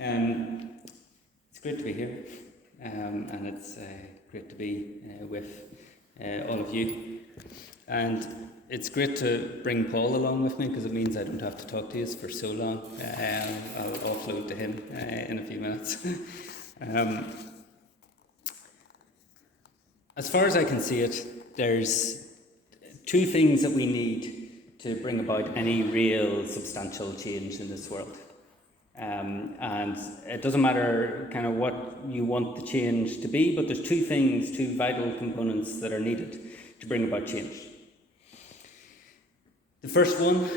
It's great to be here, and it's great to be with all of you. And it's great to bring Paul along with me because it means I don't have to talk to you for so long. I'll offload to him in a few minutes. As far as I can see it, there's two things that we need to bring about any real substantial change in this world. And it doesn't matter kind of what you want the change to be, but there's two things, two vital components that are needed to bring about change. The first one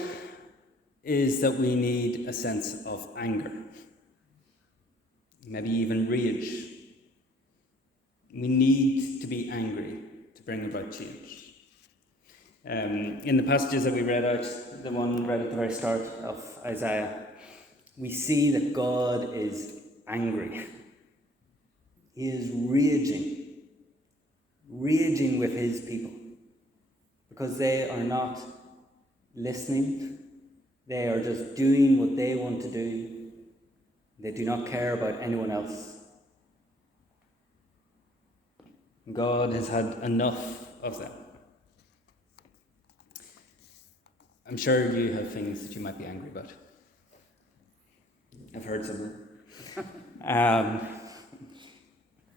is that we need a sense of anger, maybe even rage. We need to be angry to bring about change. In the passages that we read out, the one read at the very start of Isaiah, we see that God is angry. He is raging with his people because they are not listening. They are just doing what they want to do. They do not care about anyone else. God has had enough of them. I'm sure you have things that you might be angry about. I've heard some.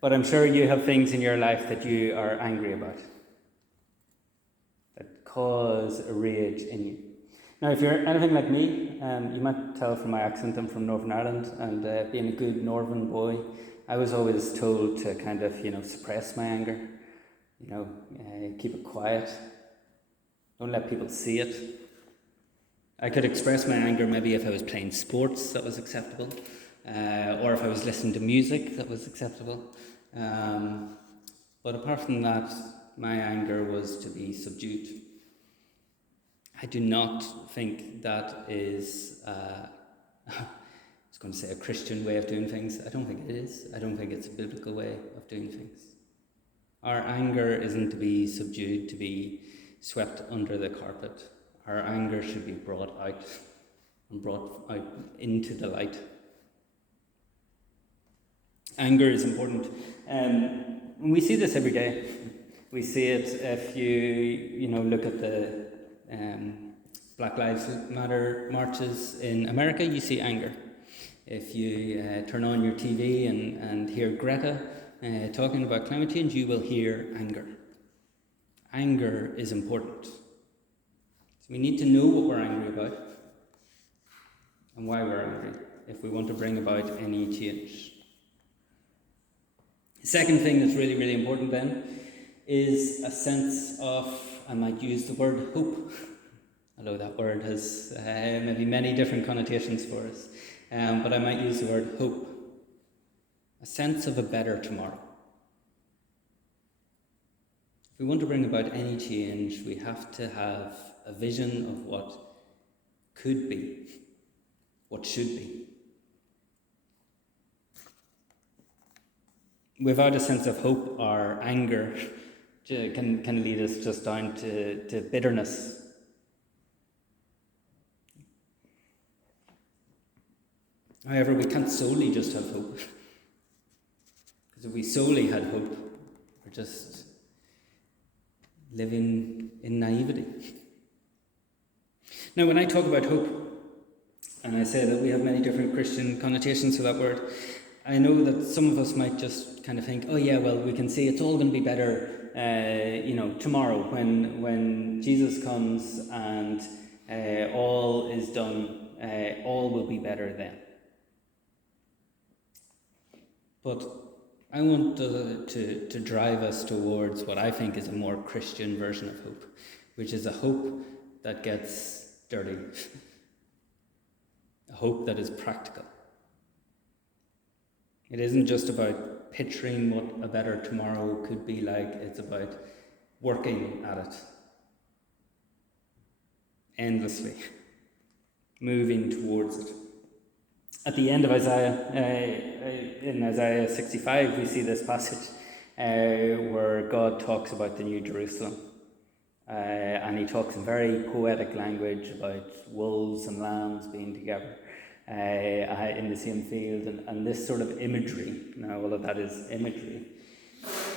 But I'm sure you have things in your life that you are angry about, that cause a rage in you. Now, if you're anything like me, you might tell from my accent I'm from Northern Ireland, and being a good Northern boy, I was always told to kind of, suppress my anger, keep it quiet, don't let people see it. I could express my anger maybe if I was playing sports, that was acceptable, or if I was listening to music, that was acceptable. But apart from that, my anger was to be subdued. I do not think that is, I was going to say a Christian way of doing things. I don't think it is. I don't think it's a biblical way of doing things. Our anger isn't to be subdued, to be swept under the carpet. Our anger should be brought out and brought out into the light. Anger is important. And we see this every day. We see it if you look at the Black Lives Matter marches in America, you see anger. If you turn on your TV and hear Greta talking about climate change, you will hear anger. Anger is important. So we need to know what we're angry about and why we're angry if we want to bring about any change. The second thing that's really, really important then is a sense of, I might use the word hope, although that word has maybe many different connotations for us, but I might use the word hope, a sense of a better tomorrow. If we want to bring about any change, we have to have a vision of what could be, what should be. Without a sense of hope, our anger can lead us just down to bitterness. However, we can't solely just have hope. Because if we solely had hope, we're just living in naivety. Now, when I talk about hope, and I say that we have many different Christian connotations for that word, I know that some of us might just kind of think, oh yeah, well, we can see it's all going to be better, tomorrow when Jesus comes and all is done, all will be better then. But I want to drive us towards what I think is a more Christian version of hope, which is a hope that gets dirty, a hope that is practical. It isn't just about picturing what a better tomorrow could be like, it's about working at it endlessly, moving towards it. At the end of Isaiah, in Isaiah 65, we see this passage where God talks about the New Jerusalem. And he talks in very poetic language about wolves and lambs being together. in the same field, and this sort of imagery, now all of that is imagery,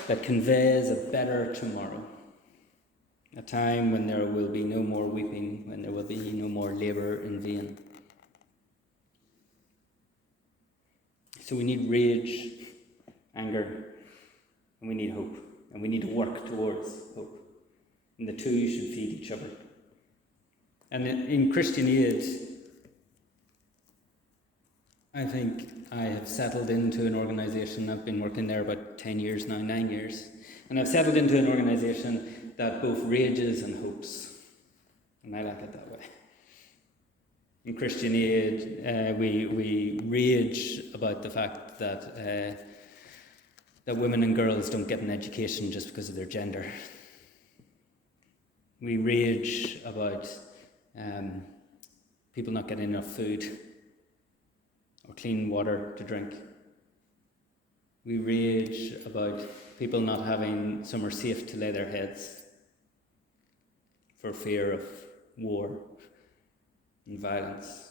that conveys a better tomorrow. A time when there will be no more weeping, when there will be no more labour in vain. So we need rage, anger, and we need hope. And we need to work towards hope. And the two should feed each other. And in Christian Aid, I think I have settled into an organisation. I've been working there about 10 years now, 9 years. And I've settled into an organisation that both rages and hopes. And I like it that way. In Christian Aid, we rage about the fact that women and girls don't get an education just because of their gender. We rage about people not getting enough food or clean water to drink. We rage about people not having somewhere safe to lay their heads for fear of war and violence.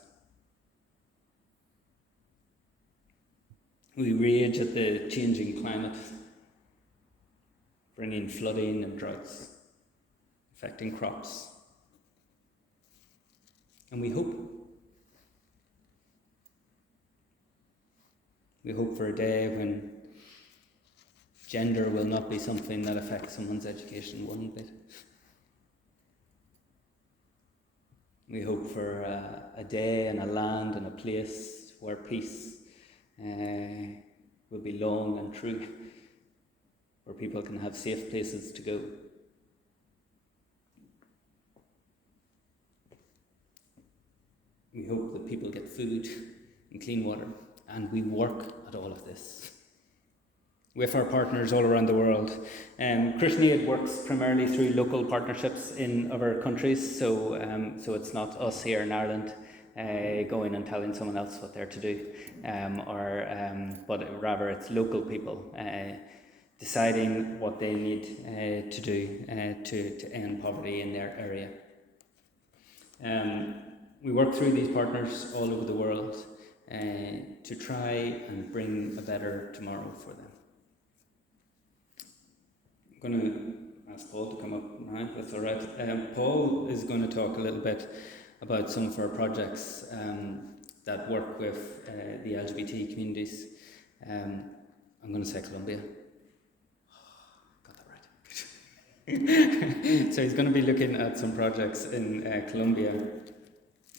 We rage at the changing climate, bringing flooding and droughts, affecting crops. And we hope. We hope for a day when gender will not be something that affects someone's education one bit. We hope for a day and a land and a place where peace will be long and true, where people can have safe places to go. We hope that people get food and clean water, and we work at all of this with our partners all around the world. Christian Aid works primarily through local partnerships in other countries, so it's not us here in Ireland going and telling someone else what they're to do, but rather it's local people deciding what they need to do to end poverty in their area. We work through these partners all over the world to try and bring a better tomorrow for them. I'm going to ask Paul to come up now, that's all right. Paul is going to talk a little bit about some of our projects that work with the LGBT communities. I'm going to say Colombia. Got that right. So he's going to be looking at some projects in Colombia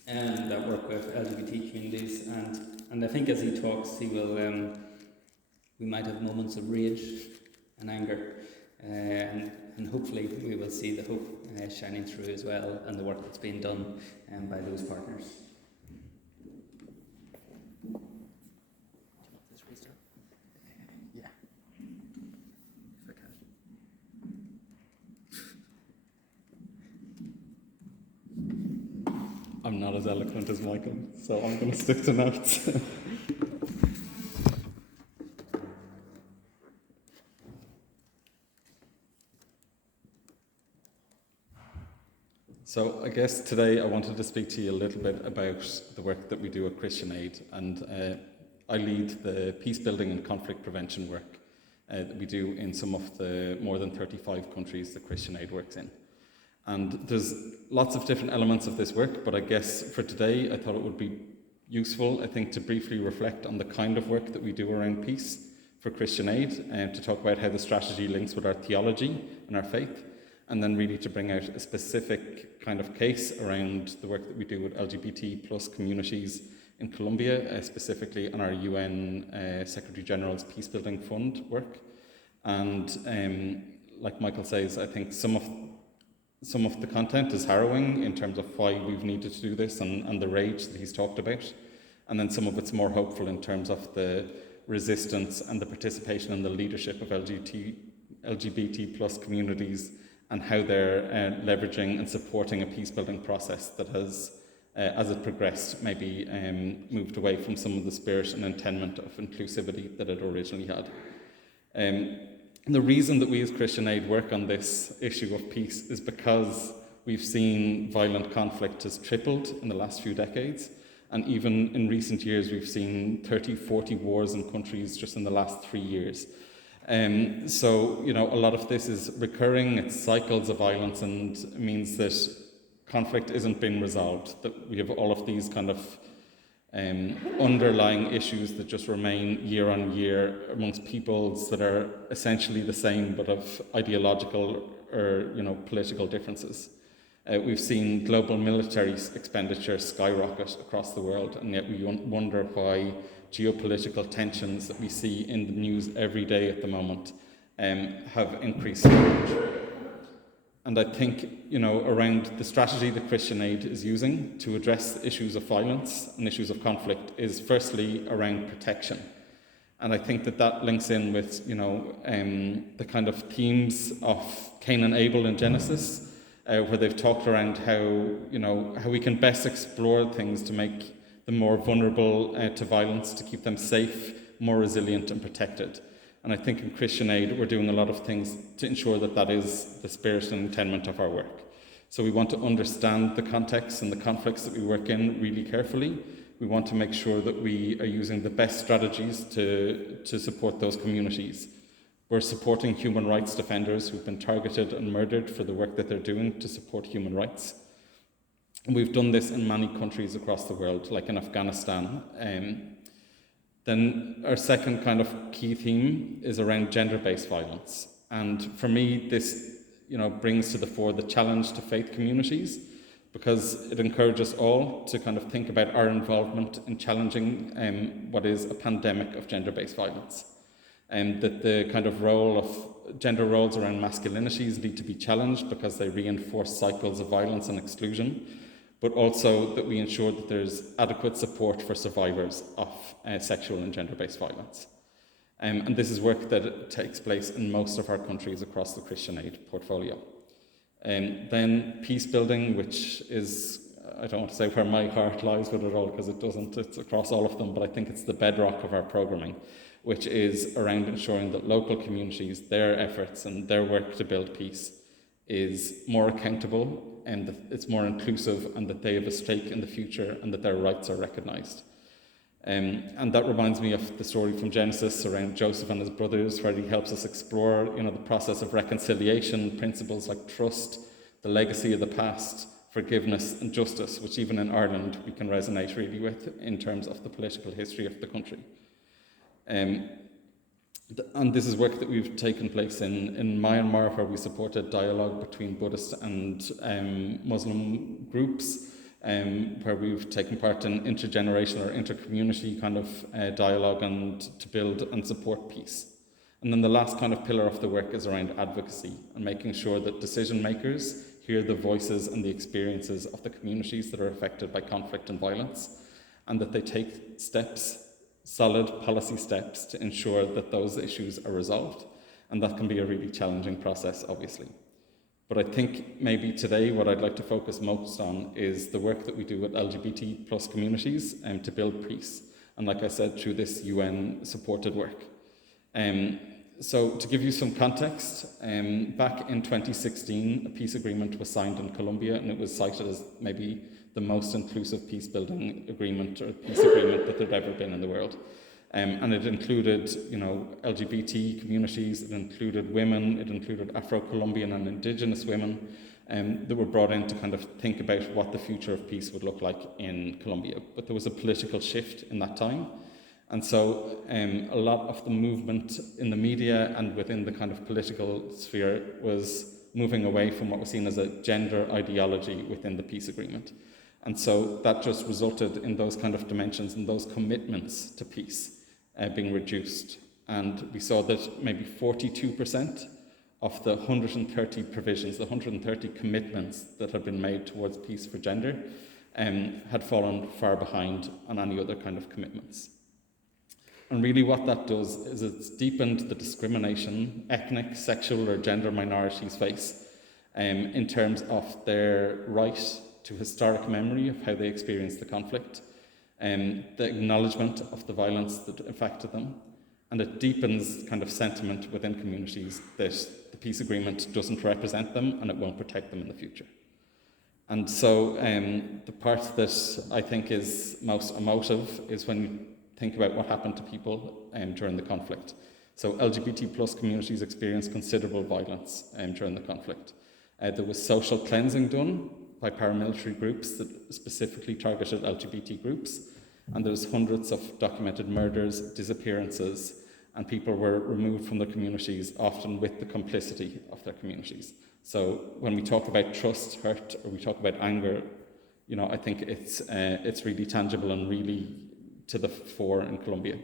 that work with LGBT communities, and I think as he talks, he will. We might have moments of rage and anger, and hopefully we will see the hope shining through as well, and the work that's being done by those partners. Yeah. If I can. I'm not as eloquent as Michael, so I'm going to stick to notes. So I guess today I wanted to speak to you a little bit about the work that we do at Christian Aid, and I lead the peace building and conflict prevention work that we do in some of the more than 35 countries that Christian Aid works in. And there's lots of different elements of this work, but I guess for today I thought it would be useful, I think, to briefly reflect on the kind of work that we do around peace for Christian Aid, and to talk about how the strategy links with our theology and our faith, and then really to bring out a specific kind of case around the work that we do with LGBT plus communities in Colombia, specifically on our UN Secretary General's Peacebuilding Fund work. And like Michael says, I think some of the content is harrowing in terms of why we've needed to do this and the rage that he's talked about. And then some of it's more hopeful in terms of the resistance and the participation and the leadership of LGBT plus communities, and how they're leveraging and supporting a peace-building process that has, as it progressed, maybe moved away from some of the spirit and intent of inclusivity that it originally had. And the reason that we as Christian Aid work on this issue of peace is because we've seen violent conflict has tripled in the last few decades, And even in recent years, we've seen 30, 40 wars in countries just in the last 3 years. So, a lot of this is recurring, it's cycles of violence, and means that conflict isn't being resolved, that we have all of these kind of underlying issues that just remain year on year amongst peoples that are essentially the same but of ideological or political differences. We've seen global military expenditure skyrocket across the world, and yet we wonder why geopolitical tensions that we see in the news every day at the moment have increased so much. And I think, around the strategy that Christian Aid is using to address issues of violence and issues of conflict is firstly around protection. And I think that links in with, the kind of themes of Cain and Abel in Genesis, where they've talked around how we can best explore things to make them more vulnerable to violence, to keep them safe, more resilient and protected. And I think in Christian Aid, we're doing a lot of things to ensure that is the spirit and intent of our work. So we want to understand the context and the conflicts that we work in really carefully. We want to make sure that we are using the best strategies to support those communities. We're supporting human rights defenders who've been targeted and murdered for the work that they're doing to support human rights. And we've done this in many countries across the world, like in Afghanistan. Then our second kind of key theme is around gender-based violence. And for me, this brings to the fore the challenge to faith communities, because it encourages all to kind of think about our involvement in challenging what is a pandemic of gender-based violence. And that the kind of role of gender roles around masculinities need to be challenged because they reinforce cycles of violence and exclusion, but also that we ensure that there's adequate support for survivors of sexual and gender-based violence. And this is work that takes place in most of our countries across the Christian Aid portfolio. Then peace building, which is, I don't want to say where my heart lies with it all, because it doesn't, it's across all of them, but I think it's the bedrock of our programming, which is around ensuring that local communities, their efforts and their work to build peace is more accountable, and that it's more inclusive, and that they have a stake in the future, and that their rights are recognised. And that reminds me of the story from Genesis around Joseph and his brothers, where he helps us explore, the process of reconciliation, principles like trust, the legacy of the past, forgiveness and justice, which even in Ireland we can resonate really with in terms of the political history of the country. And this is work that we've taken place in Myanmar, where we supported dialogue between Buddhist and Muslim groups, where we've taken part in intergenerational or intercommunity kind of dialogue and to build and support peace. And then the last kind of pillar of the work is around advocacy and making sure that decision makers hear the voices and the experiences of the communities that are affected by conflict and violence, and that they take steps, solid policy steps, to ensure that those issues are resolved. And that can be a really challenging process, obviously. But I think maybe today what I'd like to focus most on is the work that we do with LGBT plus communities to build peace. And like I said, through this UN-supported work. So to give you some context, back in 2016, a peace agreement was signed in Colombia, and it was cited as maybe the most inclusive peace-building agreement or peace agreement that there'd ever been in the world. And it included, LGBT communities, it included women, it included Afro-Colombian and Indigenous women that were brought in to kind of think about what the future of peace would look like in Colombia. But there was a political shift in that time. And so a lot of the movement in the media and within the kind of political sphere was moving away from what was seen as a gender ideology within the peace agreement. And so that just resulted in those kind of dimensions and those commitments to peace being reduced. And we saw that maybe 42% of the 130 provisions, the 130 commitments that had been made towards peace for gender had fallen far behind on any other kind of commitments. And really what that does is it's deepened the discrimination ethnic, sexual or gender minorities face in terms of their right to historic memory of how they experienced the conflict, the acknowledgement of the violence that affected them, and it deepens kind of sentiment within communities that the peace agreement doesn't represent them and it won't protect them in the future. And so the part that I think is most emotive is when you think about what happened to people during the conflict. So LGBT plus communities experienced considerable violence during the conflict. There was social cleansing done by paramilitary groups that specifically targeted LGBT groups, and there was hundreds of documented murders, disappearances, and people were removed from their communities, often with the complicity of their communities. So when we talk about trust, hurt, or we talk about anger, I think it's really tangible and really to the fore in Colombia.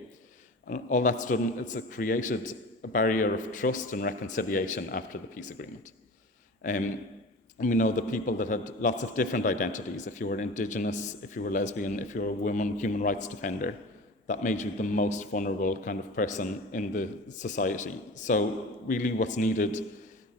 And all that's done, it's created a barrier of trust and reconciliation after the peace agreement. And we know that people that had lots of different identities, if you were indigenous, if you were lesbian, if you were a woman, human rights defender, that made you the most vulnerable kind of person in the society. So really what's needed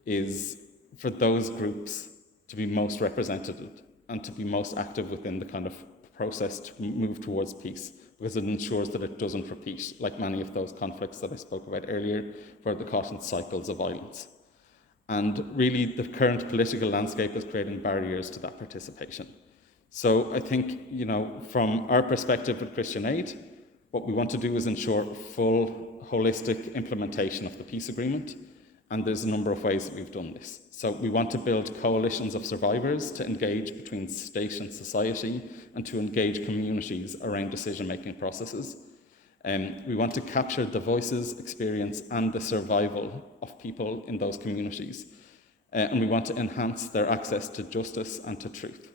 is for those groups to be most represented and to be most active within the kind of process to move towards peace, because it ensures that it doesn't repeat, like many of those conflicts that I spoke about earlier, where they're caught in cycles of violence. And really, the current political landscape is creating barriers to that participation. So I think, from our perspective at Christian Aid, what we want to do is ensure full, holistic implementation of the peace agreement. And there's a number of ways that we've done this. So we want to build coalitions of survivors to engage between state and society and to engage communities around decision-making processes. We want to capture the voices, experience, and the survival of people in those communities. And we want to enhance their access to justice and to truth.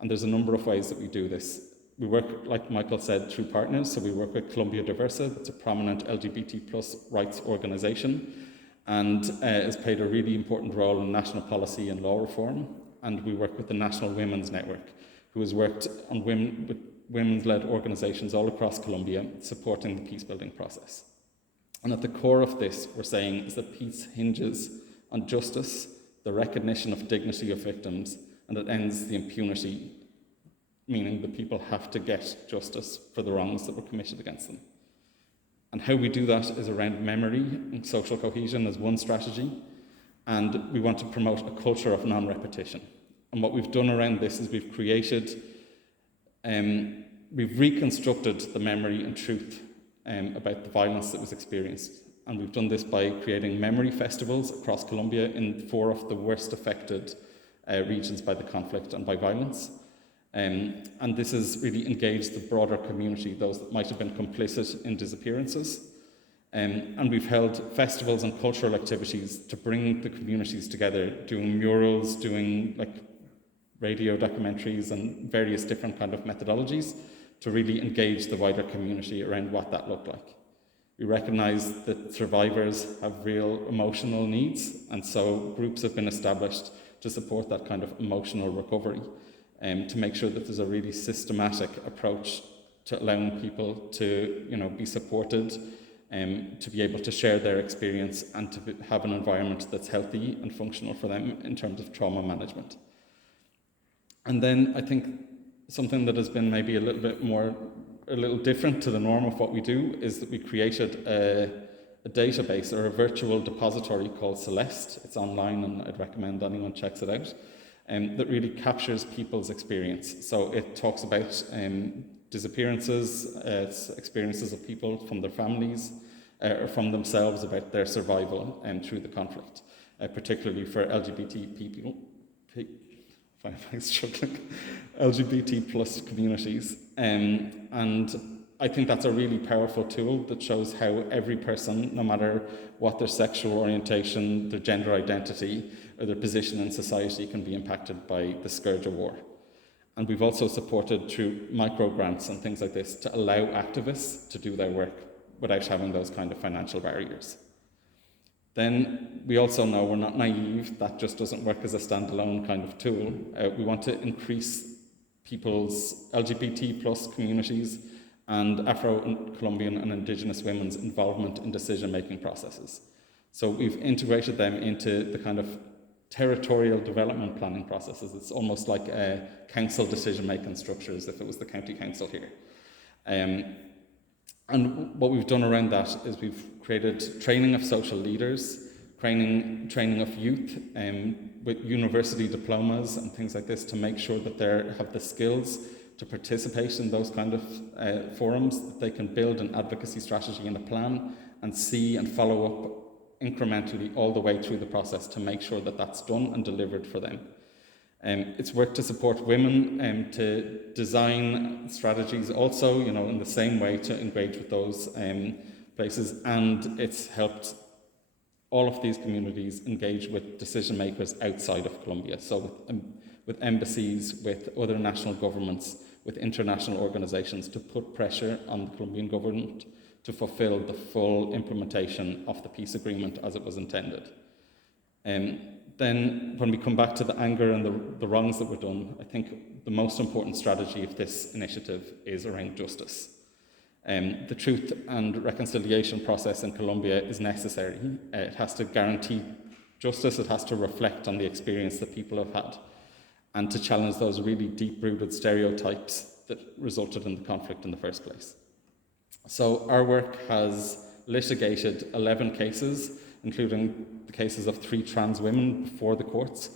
And there's a number of ways that we do this. We work, like Michael said, through partners. So we work with Colombia Diversa, that's a prominent LGBT plus rights organisation, and has played a really important role in national policy and law reform. And we work with the National Women's Network, who has worked on with women's-led organisations all across Colombia, supporting the peace-building process. And at the core of this, we're saying, is that peace hinges on justice, the recognition of dignity of victims, and it ends the impunity, meaning that people have to get justice for the wrongs that were committed against them. And how we do that is around memory and social cohesion as one strategy, and we want to promote a culture of non-repetition. And what we've done around this is we've reconstructed the memory and truth about the violence that was experienced. And we've done this by creating memory festivals across Colombia in 4 of the worst affected regions by the conflict and by violence. And this has really engaged the broader community, those that might have been complicit in disappearances. And we've held festivals and cultural activities to bring the communities together, doing murals, doing radio documentaries and various different kind of methodologies to really engage the wider community around what that looked like. We recognise that survivors have real emotional needs, and so groups have been established to support that kind of emotional recovery, to make sure that there's a really systematic approach to allowing people to be supported, to be able to share their experience and to have an environment that's healthy and functional for them in terms of trauma management. And then I think something that has been maybe a little different to the norm of what we do is that we created a database or a virtual depository called Celeste. It's online and I'd recommend anyone checks it out. That really captures people's experience. So it talks about disappearances, experiences of people from their families or from themselves about their survival through the conflict, particularly for LGBT people. LGBT plus communities. And I think that's a really powerful tool that shows how every person, no matter what their sexual orientation, their gender identity, or their position in society, can be impacted by the scourge of war. And we've also supported through micro grants and things like this to allow activists to do their work without having those kind of financial barriers. Then we also know we're not naive, that just doesn't work as a standalone kind of tool. We want to increase people's LGBT plus communities and Afro-Colombian and Indigenous women's involvement in decision-making processes. So we've integrated them into the kind of territorial development planning processes. It's almost like council decision-making structures if it was the county council here. And what we've done around that is we've created training of social leaders. training of youth with university diplomas and things like this to make sure that they have the skills to participate in those kind of forums, that they can build an advocacy strategy and a plan and see and follow up incrementally all the way through the process to make sure that that's done and delivered for them. It's work to support women to design strategies also, in the same way to engage with those places, and it's helped all of these communities engage with decision makers outside of Colombia, so with embassies, with other national governments, with international organisations to put pressure on the Colombian government to fulfil the full implementation of the peace agreement as it was intended. Then when we come back to the anger and the wrongs that were done, I think the most important strategy of this initiative is around justice. The truth and reconciliation process in Colombia is necessary. It has to guarantee justice, it has to reflect on the experience that people have had, and to challenge those really deep-rooted stereotypes that resulted in the conflict in the first place. So our work has litigated 11 cases, including the cases of 3 trans women before the courts,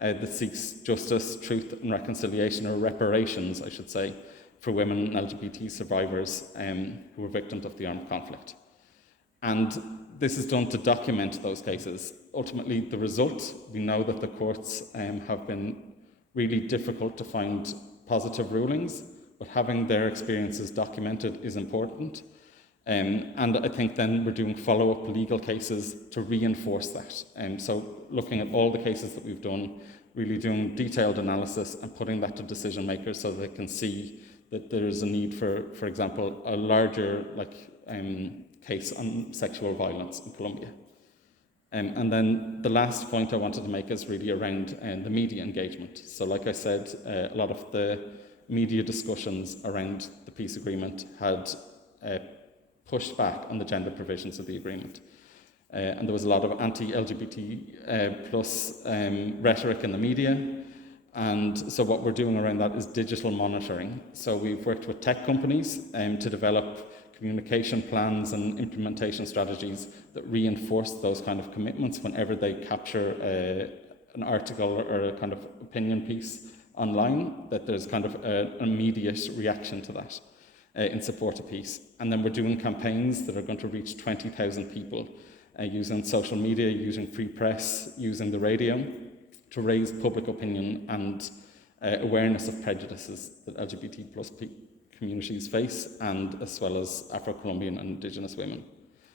that seeks justice, truth and reconciliation, or reparations, I should say, for women and LGBT survivors who were victims of the armed conflict. And this is done to document those cases. Ultimately, the result, we know that the courts have been really difficult to find positive rulings, but having their experiences documented is important. And I think then we're doing follow-up legal cases to reinforce that. So looking at all the cases that we've done, really doing detailed analysis and putting that to decision makers so they can see that there is a need for example, a larger case on sexual violence in Colombia. And then the last point I wanted to make is really around the media engagement. So like I said, a lot of the media discussions around the peace agreement had pushed back on the gender provisions of the agreement. And there was a lot of anti-LGBT plus rhetoric in the media. And so what we're doing around that is digital monitoring. So we've worked with tech companies to develop communication plans and implementation strategies that reinforce those kind of commitments whenever they capture an article or a kind of opinion piece online, that there's kind of an immediate reaction to that in support of peace. And then we're doing campaigns that are going to reach 20,000 people using social media, using free press, using the radio to raise public opinion and awareness of prejudices that LGBT plus communities face, and as well as Afro-Colombian and Indigenous women.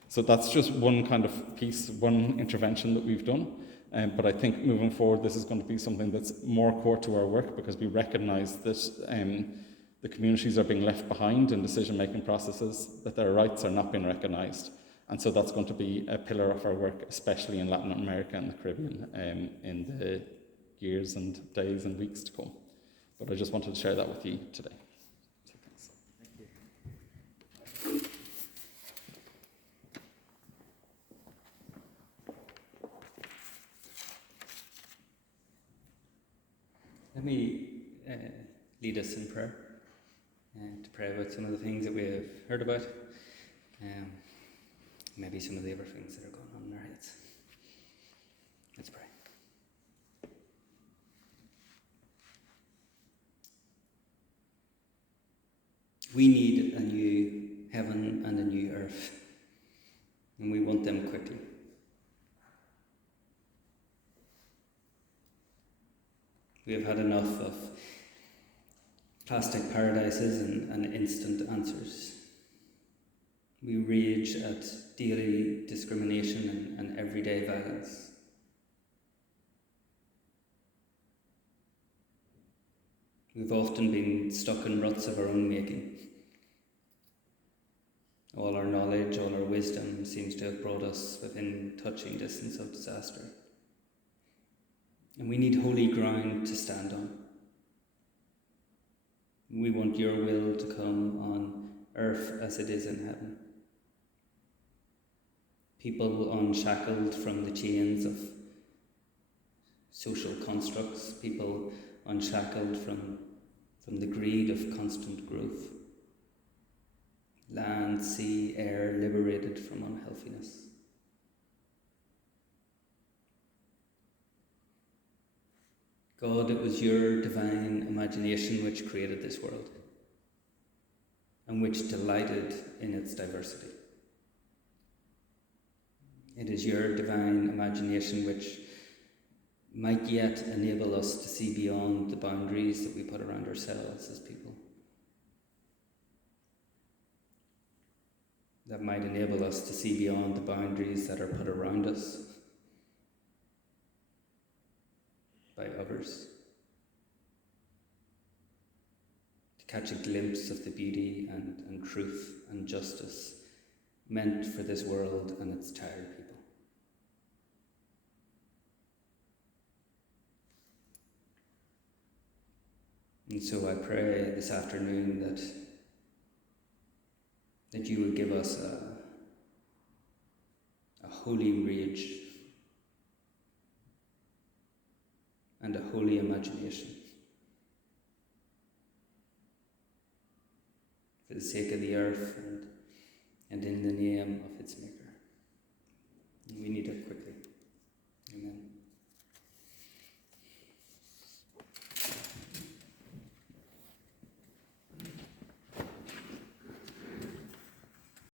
So that's just one kind of piece, one intervention that we've done. But I think moving forward, this is going to be something that's more core to our work, because we recognise that the communities are being left behind in decision-making processes, that their rights are not being recognised. And so that's going to be a pillar of our work, especially in Latin America and the Caribbean in the years and days and weeks to come. But I just wanted to share that with you today. So thanks. Thank you. Let me lead us in prayer, to pray about some of the things that we have heard about, maybe some of the other things that are going on in our heads. Let's pray. We need a new heaven and a new earth, and we want them quickly. We have had enough of plastic paradises and instant answers. We rage at daily discrimination and everyday violence. We've often been stuck in ruts of our own making. All our knowledge, all our wisdom seems to have brought us within touching distance of disaster. And we need holy ground to stand on. We want your will to come on earth as it is in heaven. People unshackled from the chains of social constructs, people unshackled from the greed of constant growth. Land, sea, air liberated from unhealthiness. God, it was your divine imagination which created this world and which delighted in its diversity. It is your divine imagination which might yet enable us to see beyond the boundaries that we put around ourselves as people. That might enable us to see beyond the boundaries that are put around us by others. To catch a glimpse of the beauty and truth and justice meant for this world and its tired people. And so I pray this afternoon that you would give us a holy rage and a holy imagination for the sake of the earth and in the name of its maker. And we need it quickly.